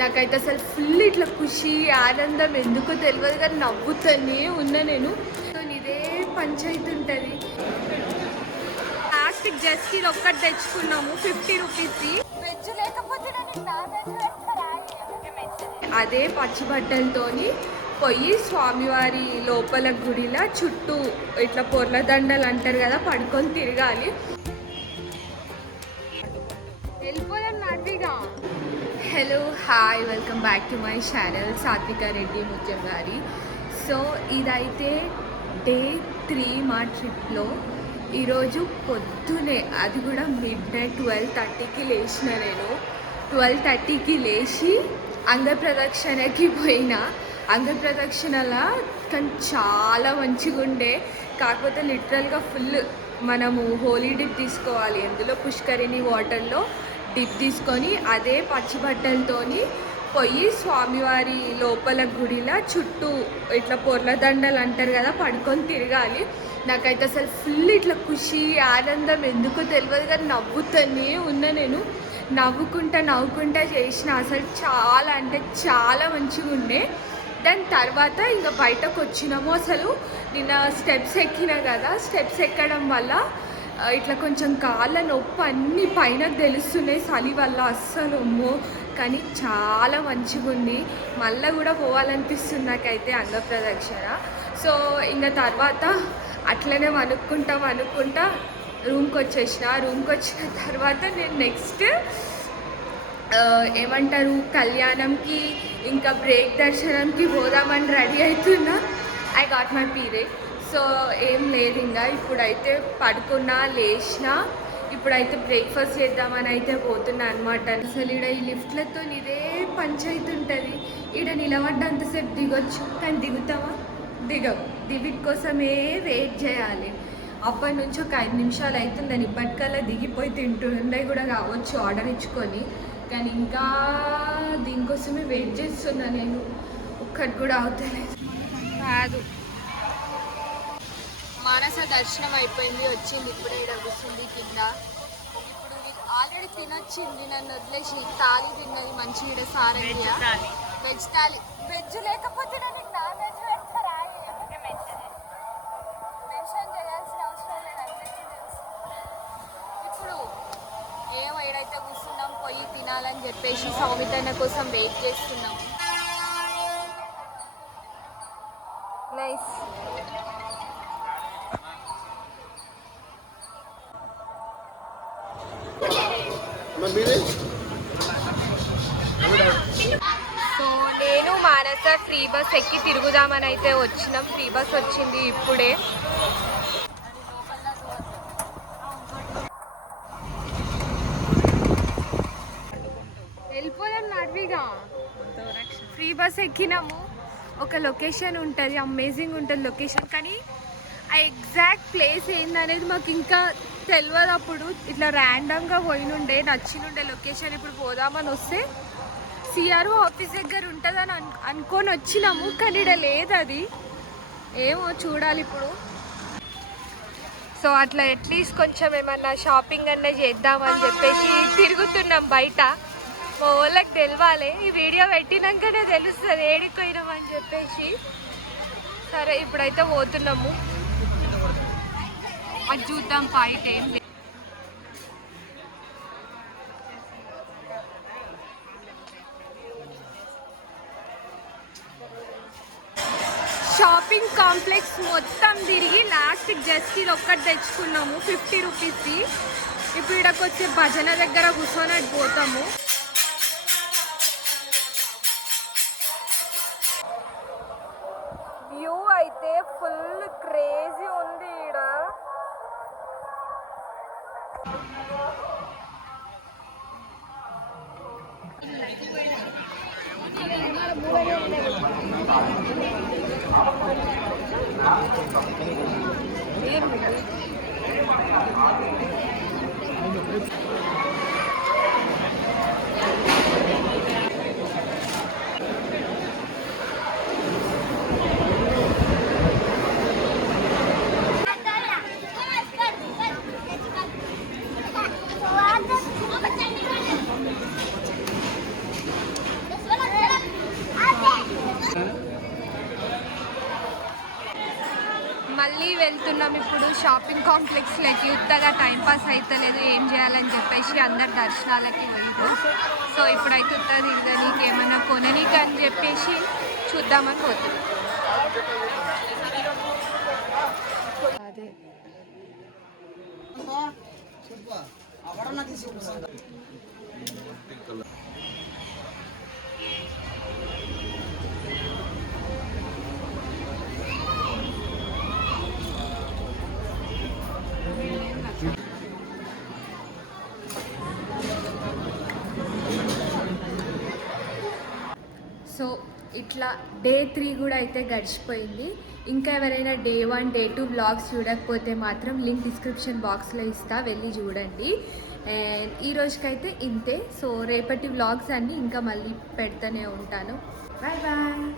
నాకైతే అసలు ఫుల్ ఇట్లా ఖుషి ఆనందం ఎందుకో తెలియదు కానీ నవ్వుతూనే ఉన్నా నేను. సో ఇదే పంచాయతీ ఉంటుంది. ప్లాస్టిక్ జస్కీలు ఒక్కటి తెచ్చుకున్నాము 50 రూపీస్ది. వెజ్ లేకపోతే అదే పచ్చి బట్టలతోని పోయి స్వామివారి లోపల గుడిలా చుట్టూ ఇట్లా పొర్ల దండలు అంటారు కదా, పడుకొని తిరగాలి. వెళ్ళిపోయాను నడిగా. Hello hi, welcome back to my channel Sathvika Reddy ముత్యం గారి. సో ఇదైతే డే 3 మా ట్రిప్లో. ఈరోజు పొద్దునే, అది కూడా మిడ్ నైట్ 12:30కి లేచిన నేను. 12:30కి లేచి అంగప్రదక్షిణకి పోయినా. అంగప్రదక్షిణలా కానీ చాలా మంచిగా ఉండే. కాకపోతే లిటరల్గా ఫుల్ మనము హోలీ డిప్ తీసుకోవాలి. అందులో పుష్కరిణి వాటర్లో డిప్ తీసుకొని అదే పచ్చి బట్టలతోని పోయి స్వామివారి లోపల గుడిలా చుట్టూ ఇట్లా పొర్ల దండలు అంటారు కదా, పడుకొని తిరగాలి. నాకైతే అసలు ఫుల్ ఇట్లా ఖుషి ఆనందం ఎందుకో తెలియదు కానీ నవ్వుతూనే ఉన్నా నేను. నవ్వుకుంటా చేసిన. అసలు చాలా అంటే చాలా మంచిగా ఉండే. దాని తర్వాత ఇంకా బయటకు వచ్చినాము. అసలు నిన్న స్టెప్స్ ఎక్కినా కదా, స్టెప్స్ ఎక్కడం వల్ల ఇట్లా కొంచెం కాళ్ళ నొప్పి అన్నీ పైన తెలుస్తున్నాయి చలి వల్ల. అస్సలు అమ్మో, కానీ చాలా మంచిగా ఉంది. మళ్ళీ కూడా పోవాలనిపిస్తుంది నాకైతే అంగప్రదక్షిణ. సో ఇంకా తర్వాత అట్లనే అనుకుంటా రూమ్కి వచ్చేసిన. రూమ్కి వచ్చిన తర్వాత నేను నెక్స్ట్ ఏమంటారు కళ్యాణంకి ఇంకా బ్రేక్ దర్శనంకి పోదామని రెడీ అవుతున్నా. I got my period. So ఏం లేదు, ఇంకా ఇప్పుడైతే పడుకున్నా లేచిన. ఇప్పుడైతే బ్రేక్ఫాస్ట్ చేద్దామని అయితే పోతున్నా అనమాట. అసలు ఈడ ఈ లిఫ్ట్లతో ఇదే పంచాయతీ ఉంటుంది. ఈడ నిలబడ్డంతసేపు దిగొచ్చు, కానీ దిగుతావా? దిగవు. వీటి కోసమే వెయిట్ చేయాలి. అప్పటి నుంచి ఒక 5 నిమిషాలు అవుతుందని ఇప్పటికల్లా దిగిపోయి తింటుండే కూడా కావచ్చు ఆర్డర్ ఇచ్చుకొని. కానీ ఇంకా దీనికోసమే వెయిట్ చేస్తున్నా నేను. ఒక్కటి కూడా అవుతలేదు. కాదు, మానస దర్శనం అయిపోయింది, వచ్చింది. ఇప్పుడే ఇక్కడ కూర్చుంది కింద. ఇప్పుడు ఆల్రెడీ తినొచ్చింది, నన్ను వదిలేసి తాలి తిన్నది మంచిగా. ఇక్కడ సారంగియా వెజ్ తాలి. వెజ్ లేకపోతే నేను నాన్ వెజ్ పెడతారా? మెన్షన్ చేయాల్సిన అవసరం లేదు, అందరికీ తెలుసు. ఇప్పుడు ఏమో ఏడైతే కూర్చున్నాం, పోయి తినాలని చెప్పేసి సౌమితన్న కోసం వెయిట్ చేస్తున్నాము. నైస్. సో నేను మానస ఫ్రీ బస్ ఎక్కి తిరుగుదామని అయితే వచ్చినాం. ఫ్రీ బస్ వచ్చింది ఇప్పుడే. వెళ్ళిపోయాను నడివిగా. Free bus ఎక్కినాము. ఒక లొకేషన్ ఉంటుంది, అమేజింగ్ ఉంటుంది లొకేషన్. కానీ ఆ ఎగ్జాక్ట్ ప్లేస్ ఏందనేది మాకు ఇంకా తెలియదు. అప్పుడు ఇట్లా ర్యాండమ్గా పోయినుండే, నచ్చినుండే లొకేషన్. ఇప్పుడు పోదామని వస్తే సిఆర్ఓ ఆఫీస్ దగ్గర ఉంటుందని అనుకొని వచ్చినాము, కానీ ఇక్కడ లేదు. అది ఏమో చూడాలి ఇప్పుడు. సో అట్లా అట్లీస్ట్ కొంచెం ఏమన్నా షాపింగ్ అన్నా చేద్దామని చెప్పేసి తిరుగుతున్నాం బయట. మా వాళ్ళకి తెలవాలి, ఈ వీడియో పెట్టినాకనే తెలుస్తుంది ఏడికి పోయినామని చెప్పేసి. సరే ఇప్పుడైతే పోతున్నాము. అది చూద్దాం ఫైట్ ఏం. షాపింగ్ కాంప్లెక్స్ మొత్తం తిరిగి లాస్ట్కి జస్కీలు ఒక్కటి తెచ్చుకున్నాము 50 రూపీస్ది. ఇప్పుడు ఇక్కడికి వచ్చే భజన దగ్గర కూర్చొని పోతాము. వ్యూ అయితే ఫుల్ క్రేజీ ఉంది ఈడ. మళ్ళీ వెళ్తున్నాం ఇప్పుడు షాపింగ్ కాంప్లెక్స్లోకి. ఉత్తగా టైంపాస్ అవుతలేదు, ఏం చేయాలని చెప్పేసి అందరు దర్శనాలకి వెళ్తాం. సో ఇప్పుడైతే ఉత్తగా తిరగనీకి ఏమన్నా కొననీకి అని చెప్పేసి చూద్దామని పోతున్నాం. అదే సో ఇట్లా డే 3 కూడా అయితే గడిచిపోయింది. ఇంకా ఎవరైనా డే 1 డే 2 బ్లాగ్స్ చూడకపోతే మాత్రం లింక్ డిస్క్రిప్షన్ బాక్స్లో ఇస్తా, వెళ్ళి చూడండి. అండ్ ఈ రోజుకైతే ఇంతే. సో రేపటి వ్లాగ్స్ అన్నీ ఇంకా మళ్ళీ పెడుతూనే ఉంటాను. Bye bye.